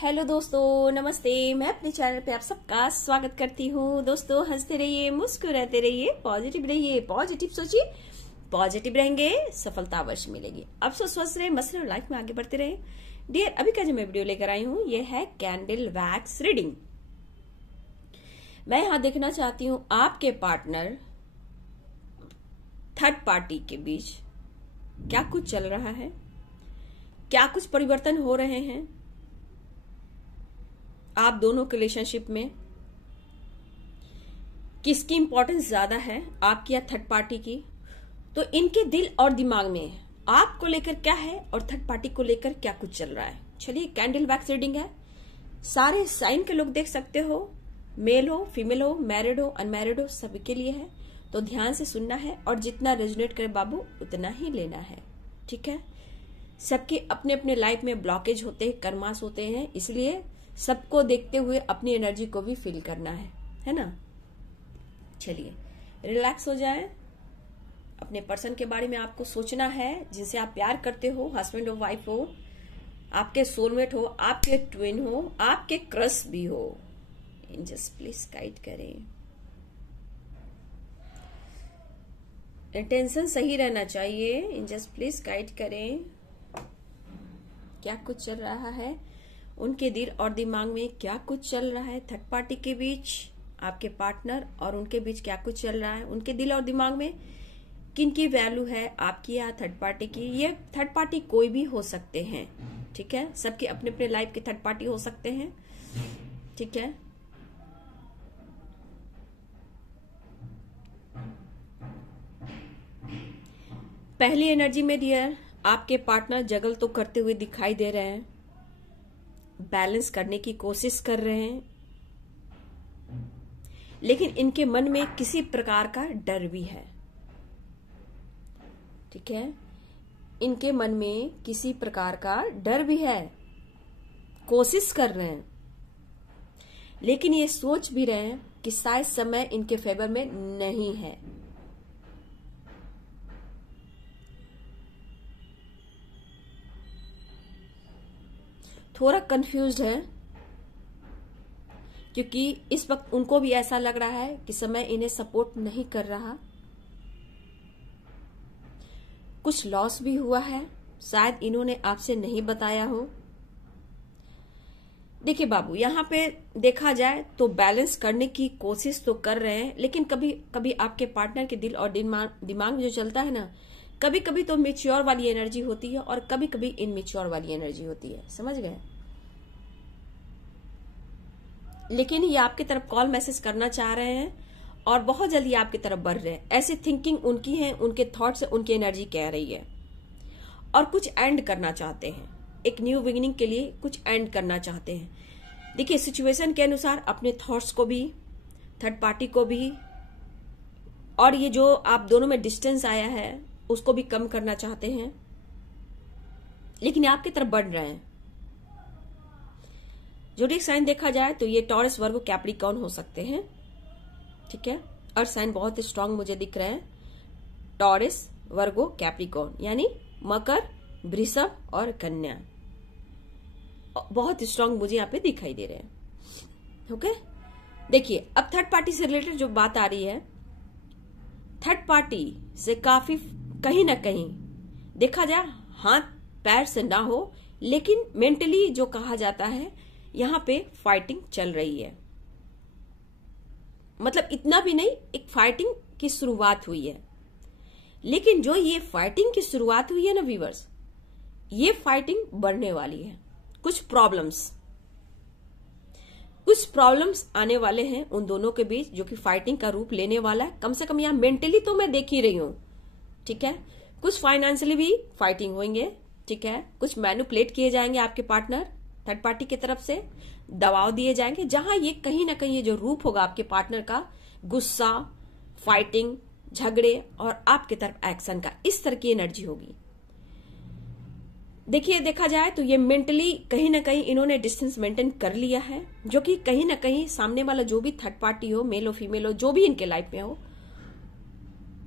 Hello दोस्तों, नमस्ते। मैं अपने चैनल पे आप सबका स्वागत करती हूँ। दोस्तों, हंसते रहिए, मुस्कुराते रहिए, पॉजिटिव रहिए, पॉजिटिव सोचिए, पॉजिटिव रहेंगे, सफलता अवश्य मिलेगी। अब सो स्वस्थ रहे, मस्त रहे, लाइफ में आगे बढ़ते रहे। डियर, अभी का जो मैं वीडियो लेकर आई हूँ ये है कैंडल वैक्स रीडिंग। मैं यहाँ देखना चाहती हूँ आपके पार्टनर थर्ड पार्टी के बीच क्या कुछ चल रहा है, क्या कुछ परिवर्तन हो रहे हैं आप दोनों के रिलेशनशिप में, किसकी इंपॉर्टेंस ज्यादा है, आपकी या थर्ड पार्टी की। तो इनके दिल और दिमाग में आपको लेकर क्या है और थर्ड पार्टी को लेकर क्या कुछ चल रहा है। चलिए, कैंडल वैक्स रीडिंग है। सारे साइन के लोग देख सकते हो, मेल हो, फीमेल हो, मैरिड हो, अनमैरिड हो, सभी के लिए है। तो ध्यान से सुनना है और जितना रेजोनेट करे बाबू उतना ही लेना है, ठीक है। सबके अपने अपने लाइफ में ब्लॉकेज होते हैं, कर्मास होते हैं, इसलिए सबको देखते हुए अपनी एनर्जी को भी फील करना है ना। चलिए, रिलैक्स हो जाए। अपने पर्सन के बारे में आपको सोचना है जिनसे आप प्यार करते हो, हस्बैंड हो, वाइफ हो, आपके सोलमेट हो, आपके ट्विन हो, आपके क्रश भी हो। जस्ट प्लीज गाइड करें। इंटेंशन सही रहना चाहिए। जस्ट प्लीज गाइड करें। क्या कुछ चल रहा है उनके दिल और दिमाग में, क्या कुछ चल रहा है थर्ड पार्टी के बीच, आपके पार्टनर और उनके बीच क्या कुछ चल रहा है उनके दिल और दिमाग में। किन की वैल्यू है, आपकी या थर्ड पार्टी की। ये थर्ड पार्टी कोई भी हो सकते हैं, ठीक है। सबके अपने अपने लाइफ के थर्ड पार्टी हो सकते हैं, ठीक है। पहली एनर्जी में डियर, आपके पार्टनर जगल तो करते हुए दिखाई दे रहे हैं, बैलेंस करने की कोशिश कर रहे हैं, लेकिन इनके मन में किसी प्रकार का डर भी है, ठीक है। इनके मन में किसी प्रकार का डर भी है, कोशिश कर रहे हैं, लेकिन ये सोच भी रहे हैं कि शायद समय इनके फेवर में नहीं है। थोड़ा कंफ्यूज्ड है क्योंकि इस वक्त उनको भी ऐसा लग रहा है कि समय इन्हें सपोर्ट नहीं कर रहा। कुछ लॉस भी हुआ है, शायद इन्होंने आपसे नहीं बताया हो। देखिए बाबू, यहाँ पे देखा जाए तो बैलेंस करने की कोशिश तो कर रहे हैं, लेकिन कभी कभी आपके पार्टनर के दिल और दिमाग में जो चलता है ना, कभी कभी तो मेच्योर वाली एनर्जी होती है और कभी कभी इनमेच्योर वाली एनर्जी होती है, समझ गए। लेकिन ये आपकी तरफ कॉल मैसेज करना चाह रहे हैं और बहुत जल्दी आपकी तरफ बढ़ रहे हैं। ऐसी थिंकिंग उनकी है, उनके थॉट से उनकी एनर्जी कह रही है और कुछ एंड करना चाहते हैं। एक न्यू बिगिनिंग के लिए कुछ एंड करना चाहते हैं। देखिए, सिचुएशन के अनुसार अपने थॉट्स को भी, थर्ड पार्टी को भी, और ये जो आप दोनों में डिस्टेंस आया है उसको भी कम करना चाहते हैं, लेकिन आपकी तरफ बढ़ रहे हैं। ज़ोडिएक साइन देखा जाए तो ये टॉरस, वर्गो, कैप्रिकॉर्न हो सकते हैं, ठीक है। अर्थ साइन बहुत स्ट्रांग मुझे दिख रहे हैं, टॉरस, वर्गो, कैप्रिकॉर्न, यानी मकर, वृषभ और कन्या बहुत स्ट्रांग मुझे यहाँ पे दिखाई दे रहे हैं, ओके। देखिए, अब थर्ड पार्टी से रिलेटेड जो बात आ रही है, थर्ड पार्टी से काफी कहीं ना कहीं देखा जाए हाथ पैर से ना हो, लेकिन मेंटली जो कहा जाता है यहां पे फाइटिंग चल रही है। मतलब इतना भी नहीं, एक फाइटिंग की शुरुआत हुई है, लेकिन जो ये फाइटिंग की शुरुआत हुई है ना व्यूअर्स, ये फाइटिंग बढ़ने वाली है। कुछ प्रॉब्लम्स आने वाले हैं उन दोनों के बीच, जो कि फाइटिंग का रूप लेने वाला है। कम से कम यहां मेंटली तो मैं देख ही रही हूं, ठीक है। कुछ फाइनेंशियली भी फाइटिंग होंगे, ठीक है। कुछ मैनिपुलेट किए जाएंगे आपके पार्टनर थर्ड पार्टी की तरफ से, दबाव दिए जाएंगे, जहां ये कहीं ना कहीं ये जो रूप होगा आपके पार्टनर का, गुस्सा, फाइटिंग, झगड़े और आपके तरफ एक्शन का, इस तरह की एनर्जी होगी। देखिए, देखा जाए तो ये मेंटली कहीं ना कहीं इन्होंने डिस्टेंस मेंटेन कर लिया है, जो कि कहीं ना कहीं सामने वाला जो भी थर्ड पार्टी हो, मेल हो, फीमेल हो, जो भी इनके लाइफ में हो,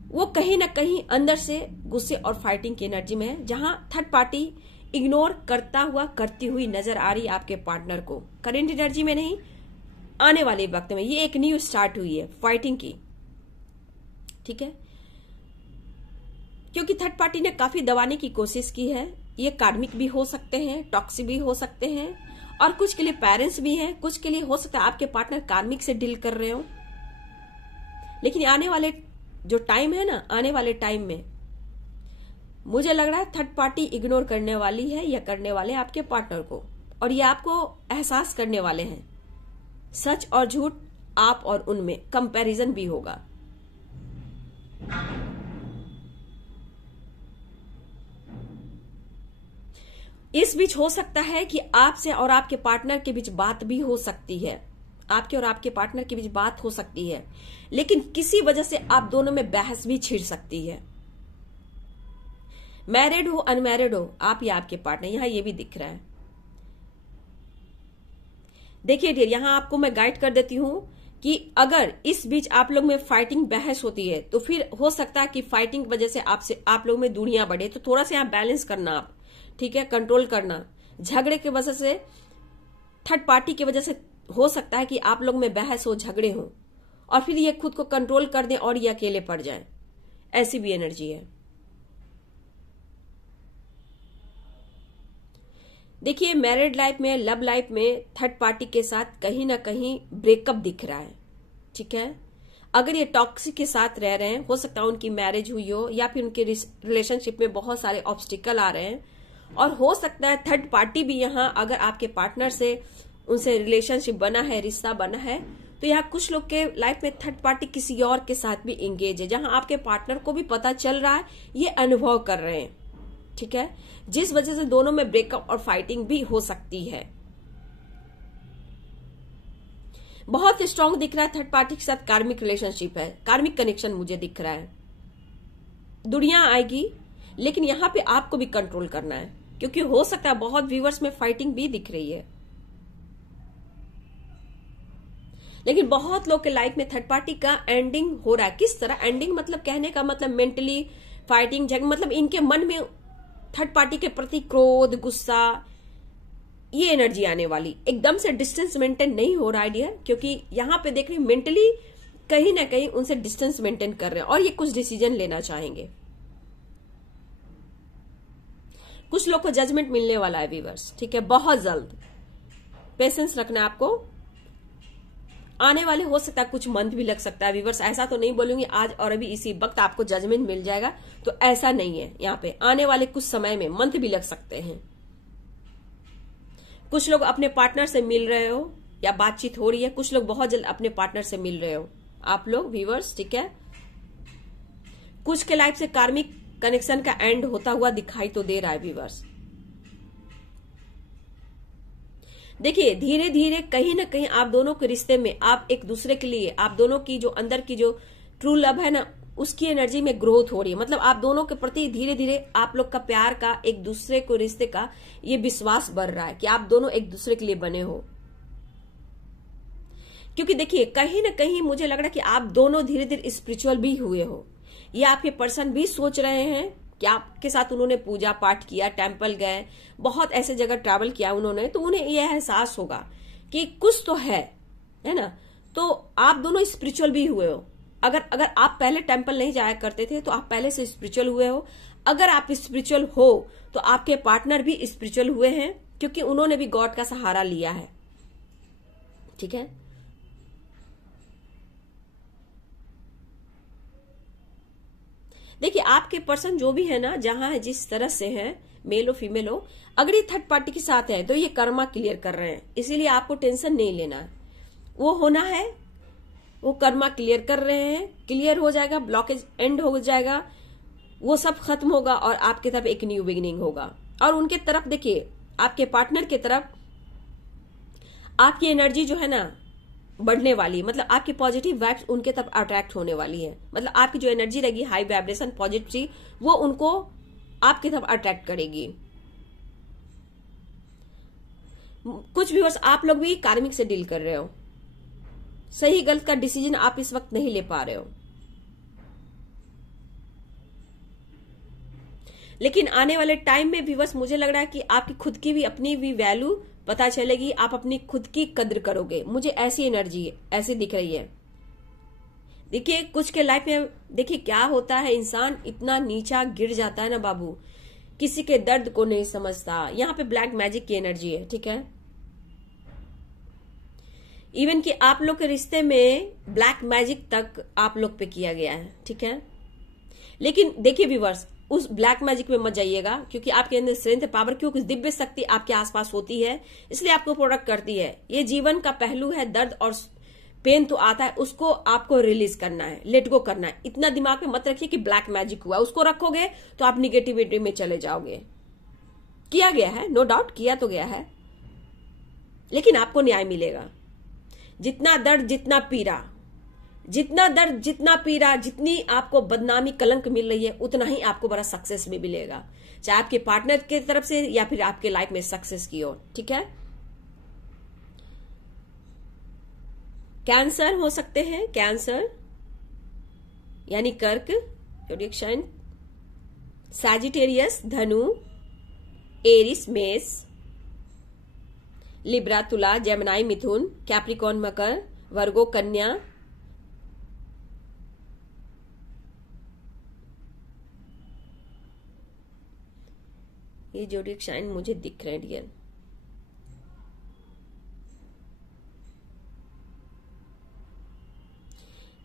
वो कहीं ना कहीं अंदर से गुस्से और फाइटिंग की एनर्जी में है, जहां थर्ड पार्टी इग्नोर करता हुआ करती हुई नजर आ रही है आपके पार्टनर को। करेंट एनर्जी में नहीं, आने वाले वक्त में ये एक न्यू स्टार्ट हुई है फाइटिंग की, ठीक है। क्योंकि थर्ड पार्टी ने काफी दबाने की कोशिश की है। ये कार्मिक भी हो सकते हैं, टॉक्सिक भी हो सकते हैं, और कुछ के लिए पेरेंट्स भी हैं, कुछ के लिए हो सकता है आपके पार्टनर कार्मिक से डील कर रहे हो। लेकिन आने वाले जो टाइम है ना, आने वाले टाइम में मुझे लग रहा है थर्ड पार्टी इग्नोर करने वाली है या करने वाले आपके पार्टनर को, और ये आपको एहसास करने वाले हैं। सच और झूठ आप और उनमें कंपैरिजन भी होगा। इस बीच हो सकता है कि आपसे और आपके पार्टनर के बीच बात भी हो सकती है, आपके और आपके पार्टनर के बीच बात हो सकती है, लेकिन किसी वजह से आप दोनों में बहस भी छिड़ सकती है। मैरिड हो अनमैरिड हो, आप या आपके पार्टनर, यहां ये भी दिख रहा है। देखिए डियर, यहां आपको मैं गाइड कर देती हूं कि अगर इस बीच आप लोग में फाइटिंग बहस होती है तो फिर हो सकता है कि फाइटिंग वजह से आप लोग में दूरियां बढ़े, तो थोड़ा सा यहां बैलेंस करना आप, ठीक है, कंट्रोल करना। झगड़े की वजह से, थर्ड पार्टी की वजह से हो सकता है कि आप लोग में बहस हो, झगड़े हो, और फिर ये खुद को कंट्रोल कर दें और ये अकेले पड़ जाएं। ऐसी भी एनर्जी है। देखिए, मैरिड लाइफ में, लव लाइफ में थर्ड पार्टी के साथ कहीं ना कहीं ब्रेकअप दिख रहा है, ठीक है। अगर ये टॉक्सिक के साथ रह रहे हैं, हो सकता है उनकी मैरिज हुई हो या फिर उनके रिलेशनशिप में बहुत सारे ऑब्स्टिकल आ रहे हैं, और हो सकता है थर्ड पार्टी भी यहां, अगर आपके पार्टनर से उनसे रिलेशनशिप बना है, रिश्ता बना है, तो यहाँ कुछ लोग के लाइफ में थर्ड पार्टी किसी और के साथ भी एंगेज है, जहां आपके पार्टनर को भी पता चल रहा है, ये अनुभव कर रहे हैं, ठीक है, जिस वजह से दोनों में ब्रेकअप और फाइटिंग भी हो सकती है। बहुत स्ट्रांग दिख रहा है थर्ड पार्टी के साथ कार्मिक रिलेशनशिप है, कार्मिक कनेक्शन मुझे दिख रहा है। दुनिया आएगी, लेकिन यहां पे आपको भी कंट्रोल करना है, क्योंकि हो सकता है बहुत व्यूअर्स में फाइटिंग भी दिख रही है। लेकिन बहुत लोग के लाइफ में थर्ड पार्टी का एंडिंग हो रहा है। किस तरह एंडिंग, मतलब कहने का मतलब मेंटली फाइटिंग, मतलब इनके मन में थर्ड पार्टी के प्रति क्रोध, गुस्सा, ये एनर्जी आने वाली। एकदम से डिस्टेंस मेंटेन नहीं हो रहा है डियर, क्योंकि यहां पे देख रहे हैं मेंटली कहीं ना कहीं उनसे डिस्टेंस मेंटेन कर रहे हैं, और ये कुछ डिसीजन लेना चाहेंगे। कुछ लोग को जजमेंट मिलने वाला है व्यूअर्स, ठीक है, बहुत जल्द। पेशेंस रखना है आपको। आने वाले हो सकता है कुछ मंथ भी लग सकता है व्यूअर्स, ऐसा तो नहीं बोलूंगी आज और अभी इसी वक्त आपको जजमेंट मिल जाएगा, तो ऐसा नहीं है। यहाँ पे आने वाले कुछ समय में मंथ भी लग सकते हैं। कुछ लोग अपने पार्टनर से मिल रहे हो या बातचीत हो रही है, कुछ लोग बहुत जल्द अपने पार्टनर से मिल रहे हो आप लोग व्यूअर्स, ठीक है। कुछ के लाइफ से कार्मिक कनेक्शन का एंड होता हुआ दिखाई तो दे रहा है व्यूअर्स। देखिए, धीरे धीरे कहीं ना कहीं आप दोनों के रिश्ते में, आप एक दूसरे के लिए, आप दोनों की जो अंदर की जो ट्रू लव है ना, उसकी एनर्जी में ग्रोथ हो रही है। मतलब आप दोनों के प्रति धीरे धीरे आप लोग का प्यार का, एक दूसरे को रिश्ते का ये विश्वास बढ़ रहा है कि आप दोनों एक दूसरे के लिए बने हो। क्योंकि देखिए, कहीं ना कहीं मुझे लग रहा है कि आप दोनों धीरे धीरे स्पिरिचुअल भी हुए हो। ये आपके पर्सन भी सोच रहे हैं कि आपके साथ उन्होंने पूजा पाठ किया, टेम्पल गए, बहुत ऐसे जगह ट्रैवल किया उन्होंने, तो उन्हें यह एहसास होगा कि कुछ तो है ना। तो आप दोनों स्पिरिचुअल भी हुए हो। अगर आप पहले टेम्पल नहीं जाया करते थे तो आप पहले से स्पिरिचुअल हुए हो। अगर आप स्पिरिचुअल हो तो आपके पार्टनर भी स्पिरिचुअल हुए हैं, क्योंकि उन्होंने भी गॉड का सहारा लिया है, ठीक है। देखिए, आपके पर्सन जो भी है ना, जहां है, जिस तरह से है, मेल हो फीमेल हो, अगर ये थर्ड पार्टी के साथ है तो ये कर्मा क्लियर कर रहे हैं, इसीलिए आपको टेंशन नहीं लेना है। वो होना है, वो कर्मा क्लियर कर रहे हैं, क्लियर हो जाएगा, ब्लॉकेज एंड हो जाएगा, वो सब खत्म होगा और आपके तरफ एक न्यू बिगिनिंग होगा। और उनके तरफ देखिए, आपके पार्टनर की तरफ आपकी एनर्जी जो है ना बढ़ने वाली है। मतलब आपकी पॉजिटिव वाइब्स उनके तरफ अट्रैक्ट होने वाली है। मतलब आपकी जो एनर्जी रहेगी हाई वाइब्रेशन पॉजिटिव, वो उनको आपकी तरफ अट्रैक्ट करेगी। कुछ व्यूअर्स आप लोग भी कार्मिक से डील कर रहे हो, सही गलत का डिसीजन आप इस वक्त नहीं ले पा रहे हो, लेकिन आने वाले टाइम में भी बस मुझे लग रहा है कि आपकी खुद की भी अपनी भी वैल्यू पता चलेगी, आप अपनी खुद की कद्र करोगे। मुझे ऐसी एनर्जी ऐसी दिख रही है। देखिए कुछ के लाइफ में देखिए क्या होता है, इंसान इतना नीचा गिर जाता है ना बाबू, किसी के दर्द को नहीं समझता। यहाँ पे ब्लैक मैजिक की एनर्जी है, ठीक है। इवन कि आप लोग के रिश्ते में ब्लैक मैजिक तक आप लोग पे किया गया है, ठीक है। लेकिन देखिए व्यूअर्स, उस ब्लैक मैजिक में मत जाइएगा, क्योंकि आपके अंदर स्ट्रेंथ पावर, क्योंकि दिव्य शक्ति आपके आसपास होती है, इसलिए आपको प्रोटेक्ट करती है। ये जीवन का पहलू है, दर्द और पेन तो आता है, उसको आपको रिलीज करना है, लेट गो करना है। इतना दिमाग में मत रखिए कि ब्लैक मैजिक हुआ, उसको रखोगे तो आप निगेटिविटी में चले जाओगे। किया गया है, नो डाउट किया तो गया है, लेकिन आपको न्याय मिलेगा। जितना दर्द जितना पीड़ा, जितना दर्द जितना पीड़ा, जितनी आपको बदनामी कलंक मिल रही है, उतना ही आपको बड़ा सक्सेस भी मिलेगा, चाहे आपके पार्टनर की तरफ से या फिर आपके लाइफ में सक्सेस की ओर, ठीक है। कैंसर हो सकते हैं, कैंसर यानी कर्क, प्रेडिक्शन, सैजिटेरियस धनु, एरिस मेष, लिब्रा तुला, जेमिनाई मिथुन, कैप्रिकॉर्न मकर, वर्गो कन्या, ये जोडिक साइन मुझे दिख रहे हैं डियर।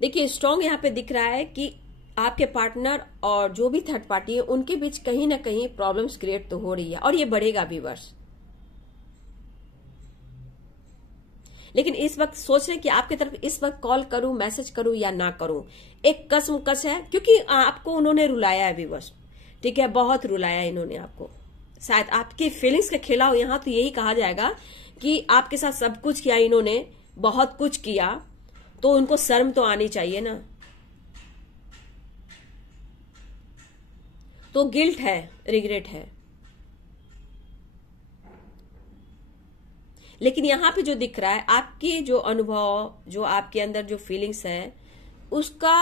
देखिए स्ट्रॉन्ग यहाँ पे दिख रहा है कि आपके पार्टनर और जो भी थर्ड पार्टी है उनके बीच कहीं ना कहीं प्रॉब्लम्स क्रिएट तो हो रही है, और ये बढ़ेगा भी वर्ष। लेकिन इस वक्त सोच रहे हैं कि आपकी तरफ इस वक्त कॉल करूं, मैसेज करूं या ना करूं, एक कसमकस है, क्योंकि आपको उन्होंने रुलाया है व्यूअर्स, ठीक है, बहुत रुलाया इन्होंने आपको। शायद आपकी फीलिंग्स का खेला हो यहां, तो यही कहा जाएगा कि आपके साथ सब कुछ किया इन्होंने, बहुत कुछ किया, तो उनको शर्म तो आनी चाहिए ना। तो गिल्ट है, रिग्रेट है। लेकिन यहां पे जो दिख रहा है, आपकी जो अनुभव, जो आपके अंदर जो फीलिंग्स है, उसका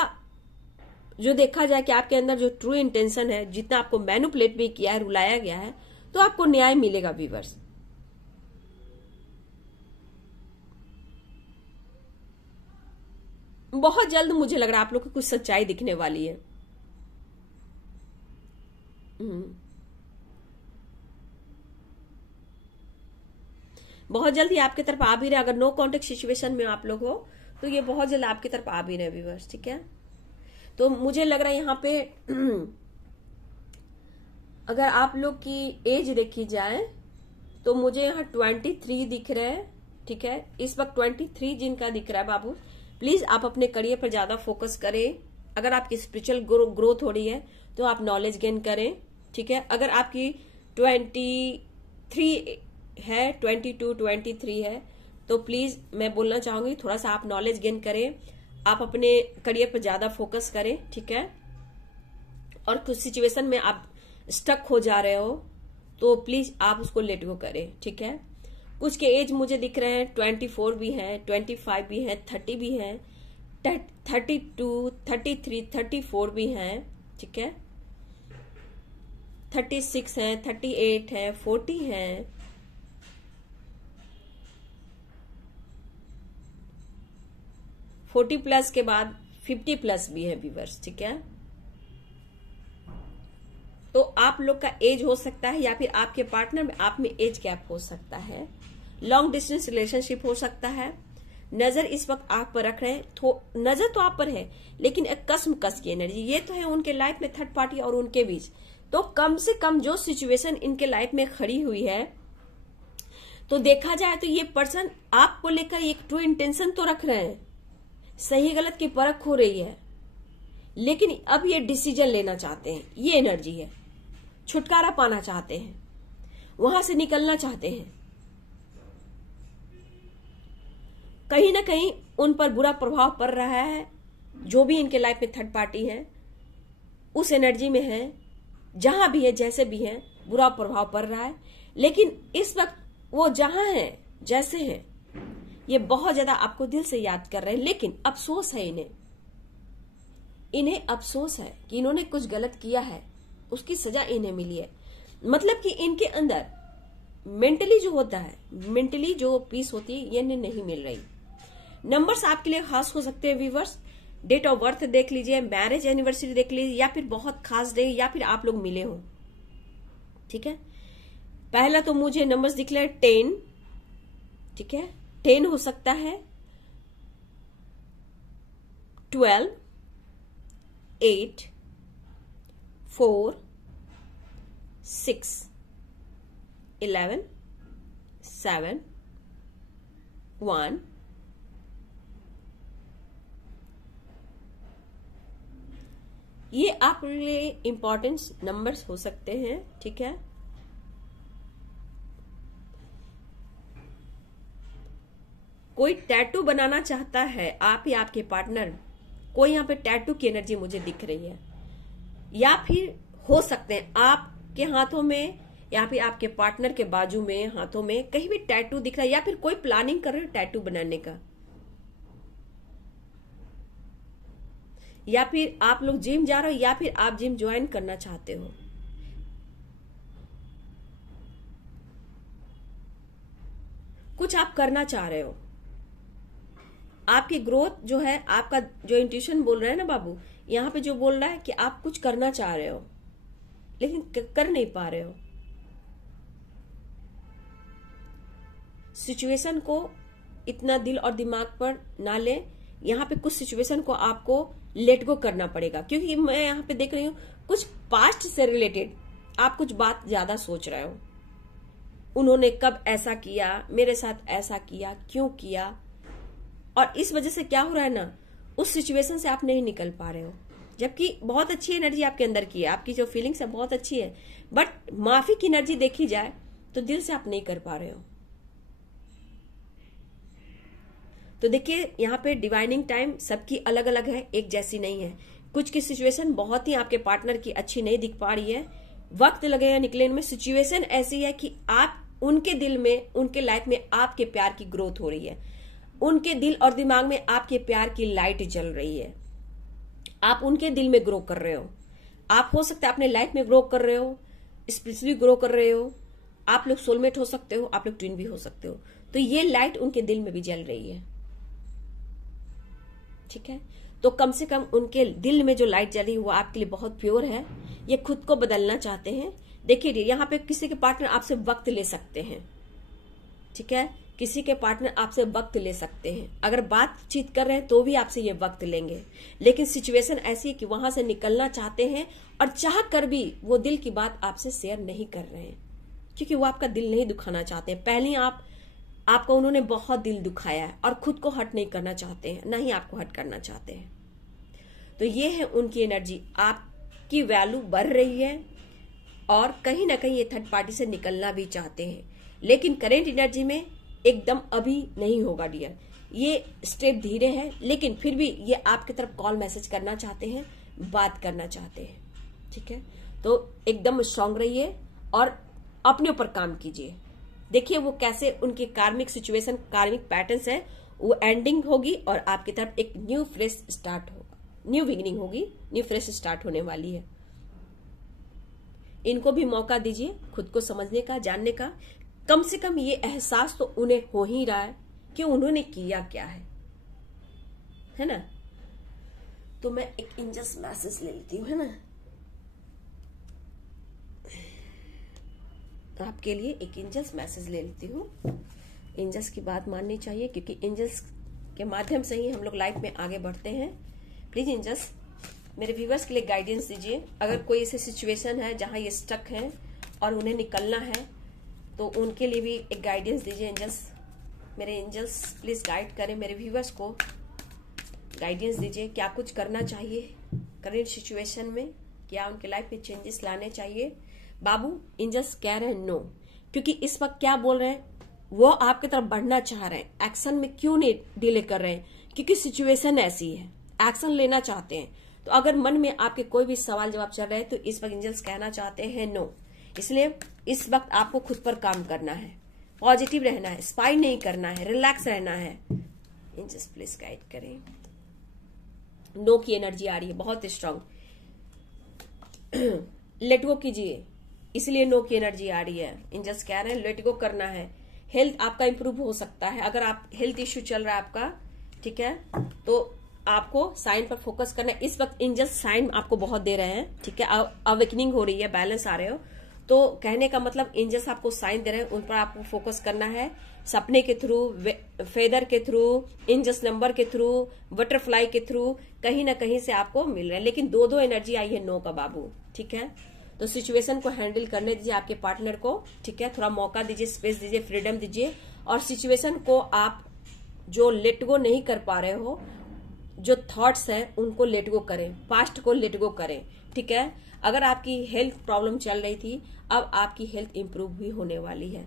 जो देखा जाए कि आपके अंदर जो ट्रू इंटेंशन है, जितना आपको मैनिपुलेट भी किया है, रुलाया गया है, तो आपको न्याय मिलेगा व्यूअर्स। बहुत जल्द मुझे लग रहा है आप लोग को कुछ सच्चाई दिखने वाली है। बहुत जल्द ये आपकी तरफ आ भी रहे। अगर नो कॉन्टेक्ट सिचुएशन में आप लोग हो तो ये बहुत जल्द आपकी तरफ आ भी रहे व्यूअर्स, ठीक है। तो मुझे लग रहा है यहाँ पे अगर आप लोग की एज देखी जाए तो मुझे यहाँ 23 दिख रहा है, ठीक है। इस वक्त 23 जिनका दिख रहा है बाबू, प्लीज आप अपने करियर पर ज्यादा फोकस करें। अगर आपकी स्पिरिचुअल ग्रोथ हो रही है तो आप नॉलेज गेन करें, ठीक है। अगर आपकी 23 है, 22, 23 है, तो प्लीज मैं बोलना चाहूंगी थोड़ा सा आप नॉलेज गेन करें, आप अपने करियर पर ज्यादा फोकस करें, ठीक है। और कुछ सिचुएशन में आप स्टक हो जा रहे हो तो प्लीज आप उसको लेट गो करें, ठीक है। कुछ के एज मुझे दिख रहे हैं 24 भी है, 25 भी है, 30 भी है, 32, 33, 34 भी है, ठीक है, 36 है, 38 है, 40 है, 40 प्लस के बाद 50 प्लस भी है व्यूअर्स, ठीक है। तो आप लोग का एज हो सकता है या फिर आपके पार्टनर में आप में एज गैप हो सकता है, लॉन्ग डिस्टेंस रिलेशनशिप हो सकता है। नजर इस वक्त आप पर रख रहे हैं, नजर तो आप पर है, लेकिन एक कसमकस की एनर्जी ये तो है उनके लाइफ में, थर्ड पार्टी और उनके बीच। तो कम से कम जो सिचुएशन इनके लाइफ में खड़ी हुई है, तो देखा जाए तो ये पर्सन आपको लेकर एक ट्रू इंटेंशन तो रख रहे हैं, सही गलत की परख हो रही है, लेकिन अब ये डिसीजन लेना चाहते हैं, ये एनर्जी है, छुटकारा पाना चाहते हैं, वहां से निकलना चाहते हैं। कहीं ना कहीं उन पर बुरा प्रभाव पड़ रहा है, जो भी इनके लाइफ में थर्ड पार्टी है उस एनर्जी में है, जहां भी है, जैसे भी है, बुरा प्रभाव पड़ रहा है। लेकिन इस वक्त वो जहां है, जैसे है, ये बहुत ज्यादा आपको दिल से याद कर रहे हैं, लेकिन अफसोस है इन्हें अफसोस है कि इन्होंने कुछ गलत किया है, उसकी सजा इन्हें मिली है। मतलब कि इनके अंदर मेंटली जो होता है, मेंटली जो पीस होती है, ये इन्हें नहीं मिल रही। नंबर्स आपके लिए खास हो सकते हैं व्यूवर्स। डेट ऑफ बर्थ देख लीजिए, मैरिज एनिवर्सरी देख लीजिए, या फिर बहुत खास डे, या फिर आप लोग मिले हो। ठीक है, पहला तो मुझे नंबर्स दिख रहे हैं 10। ठीक है, 10 हो सकता है, 12, 8, 4, 6, 11, 7, 1, ये आपके लिए इंपॉर्टेंट नंबर्स हो सकते हैं। ठीक है, कोई टैटू बनाना चाहता है, आप या आपके पार्टनर, कोई यहाँ पे टैटू की एनर्जी मुझे दिख रही है, या फिर हो सकते हैं आपके हाथों में या फिर आपके पार्टनर के बाजू में, हाथों में कहीं भी टैटू दिख रहा है, या फिर कोई प्लानिंग कर रहे हो टैटू बनाने का, या फिर आप लोग जिम जा रहे हो, या फिर आप जिम ज्वाइन करना चाहते हो। कुछ आप करना चाह रहे हो, आपकी ग्रोथ जो है, आपका जो इंट्यूशन बोल रहा है ना बाबू, यहां पे जो बोल रहा है कि आप कुछ करना चाह रहे हो लेकिन कर नहीं पा रहे हो। सिचुएशन को इतना दिल और दिमाग पर ना ले, यहाँ पे कुछ सिचुएशन को आपको लेट गो करना पड़ेगा, क्योंकि मैं यहाँ पे देख रही हूँ कुछ पास्ट से रिलेटेड आप कुछ बात ज्यादा सोच रहे हो। उन्होंने कब ऐसा किया, मेरे साथ ऐसा किया, क्यों किया, और इस वजह से क्या हो रहा है ना, उस सिचुएशन से आप नहीं निकल पा रहे हो। जबकि बहुत अच्छी एनर्जी आपके अंदर की है, आपकी जो फीलिंग्स है बहुत अच्छी है, बट माफी की एनर्जी देखी जाए तो दिल से आप नहीं कर पा रहे हो। तो देखिए यहाँ पे डिवाइनिंग टाइम सबकी अलग अलग है, एक जैसी नहीं है। कुछ की सिचुएशन बहुत ही आपके पार्टनर की अच्छी नहीं दिख पा रही है, वक्त लगेगा निकलने में। सिचुएशन ऐसी है कि आप उनके दिल में, उनके लाइफ में आपके प्यार की ग्रोथ हो रही है, उनके दिल और दिमाग में आपके प्यार की लाइट जल रही है, आप उनके दिल में ग्रो कर रहे हो। आप हो सकता है अपने लाइफ में ग्रो कर रहे हो, स्पिरिचुअली ग्रो कर रहे हो, आप लोग सोलमेट हो सकते हो, आप लोग ट्विन भी हो सकते हो। तो ये लाइट उनके दिल में भी जल रही है। ठीक है, तो कम से कम उनके दिल में जो लाइट जली वो आपके लिए बहुत प्योर है, ये खुद को बदलना चाहते हैं। देखिए यहाँ पे किसी के पार्टनर आपसे वक्त ले सकते हैं। ठीक है, किसी के पार्टनर आपसे वक्त ले सकते हैं, अगर बातचीत कर रहे हैं तो भी आपसे ये वक्त लेंगे, लेकिन सिचुएशन ऐसी है कि वहां से निकलना चाहते हैं, और चाह कर भी वो दिल की बात आपसे शेयर नहीं कर रहे हैं, क्योंकि वो आपका दिल नहीं दुखाना चाहते हैं। पहले आपको उन्होंने बहुत दिल दुखाया है और खुद को हर्ट नहीं करना चाहते हैं, ना ही आपको हर्ट करना चाहते हैं। तो ये है उनकी एनर्जी, आपकी वैल्यू बढ़ रही है, और कहीं ना कहीं ये थर्ड पार्टी से निकलना भी चाहते हैं, लेकिन करेंट एनर्जी में एकदम अभी नहीं होगा डियर। ये स्टेप धीरे है, लेकिन फिर भी ये आपकी तरफ कॉल मैसेज करना चाहते हैं, बात करना चाहते हैं। ठीक है, तो एकदम स्ट्रांग रहिए और अपने ऊपर काम कीजिए। देखिए वो कैसे उनके कार्मिक सिचुएशन, कार्मिक पैटर्न्स है, वो एंडिंग होगी और आपकी तरफ एक न्यू फ्रेश स्टार्ट होगा, न्यू बिगिनिंग होगी, न्यू फ्रेश स्टार्ट होने वाली है। इनको भी मौका दीजिए खुद को समझने का, जानने का। कम से कम ये एहसास तो उन्हें हो ही रहा है कि उन्होंने किया क्या है ना। तो मैं एक एंजल्स मैसेज ले लेती हूँ, है ना, आपके लिए एक एंजल्स मैसेज ले लेती हूँ। एंजल्स की बात माननी चाहिए, क्योंकि एंजल्स के माध्यम से ही हम लोग लाइफ में आगे बढ़ते हैं। प्लीज एंजल्स मेरे व्यूवर्स के लिए गाइडेंस दीजिए। अगर कोई ऐसी सिचुएशन है जहां ये स्टक है और उन्हें निकलना है, तो उनके लिए भी एक गाइडेंस दीजिए एंजल्स। मेरे एंजल्स प्लीज गाइड करें, मेरे व्यूवर्स को गाइडेंस दीजिए। क्या कुछ करना चाहिए करेंट सिचुएशन में, क्या उनके लाइफ में चेंजेस लाने चाहिए? बाबू एंजल्स कह रहे हैं नो, क्योंकि इस वक्त क्या बोल रहे हैं, वो आपकी तरफ बढ़ना चाह रहे हैं। एक्शन में क्यों नहीं डिले कर रहे हैं? क्योंकि सिचुएशन ऐसी है, एक्शन लेना चाहते हैं। तो अगर मन में आपके कोई भी सवाल जवाब चल रहे हैं, तो इस वक्त एंजल्स कहना चाहते हैं नो। इसलिए इस वक्त आपको खुद पर काम करना है, पॉजिटिव रहना है, स्पाई नहीं करना है, रिलैक्स रहना है। एंजल्स प्लीज गाइड करें। नो की एनर्जी आ रही है बहुत स्ट्रांग। लेट गो कीजिए, इसलिए नो की एनर्जी आ रही है। एंजल्स कह रहे हैं लेट गो करना है। हेल्थ आपका इंप्रूव हो सकता है, अगर आप हेल्थ इश्यू चल रहा है आपका, ठीक है, तो आपको साइन पर फोकस करना है। इस वक्त एंजल्स साइन आपको बहुत दे रहे हैं, ठीक है, अवेकनिंग हो रही है, बैलेंस आ रहे हो, तो कहने का मतलब एंजल्स आपको साइन दे रहे हैं, उन पर आपको फोकस करना है। सपने के थ्रू, फेदर के थ्रू, एंजल्स नंबर के थ्रू, बटरफ्लाई के थ्रू, कहीं ना कहीं से आपको मिल रहा है। लेकिन दो एनर्जी आई है नो का बाबू, ठीक है, तो सिचुएशन को हैंडल करने दीजिए आपके पार्टनर को, ठीक है, थोड़ा मौका दीजिए, स्पेस दीजिए, फ्रीडम दीजिए, और सिचुएशन को आप जो लेट गो नहीं कर पा रहे हो, जो थॉट्स हैं उनको लेट गो करें, पास्ट को लेट गो करें, ठीक है। अगर आपकी हेल्थ प्रॉब्लम चल रही थी, अब आपकी हेल्थ इंप्रूव भी होने वाली है।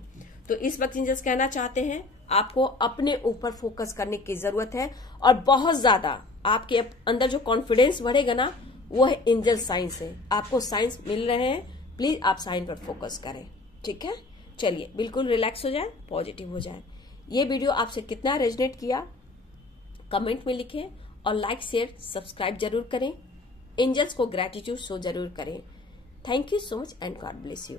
तो इस वक्त एंजल्स कहना चाहते हैं आपको अपने ऊपर फोकस करने की जरूरत है, और बहुत ज्यादा आपके अंदर जो कॉन्फिडेंस बढ़ेगा ना, वो है एंजल साइन से। आपको साइंस मिल रहे हैं, प्लीज आप साइन पर फोकस करें, ठीक है। चलिए बिल्कुल रिलैक्स हो जाए, पॉजिटिव हो जाए। ये वीडियो आपसे कितना रेजनेट किया कमेंट में लिखें, और लाइक शेयर सब्सक्राइब जरूर करें। एंजल्स को ग्रेटिट्यूड शो जरूर करें। Thank you so much and God bless you.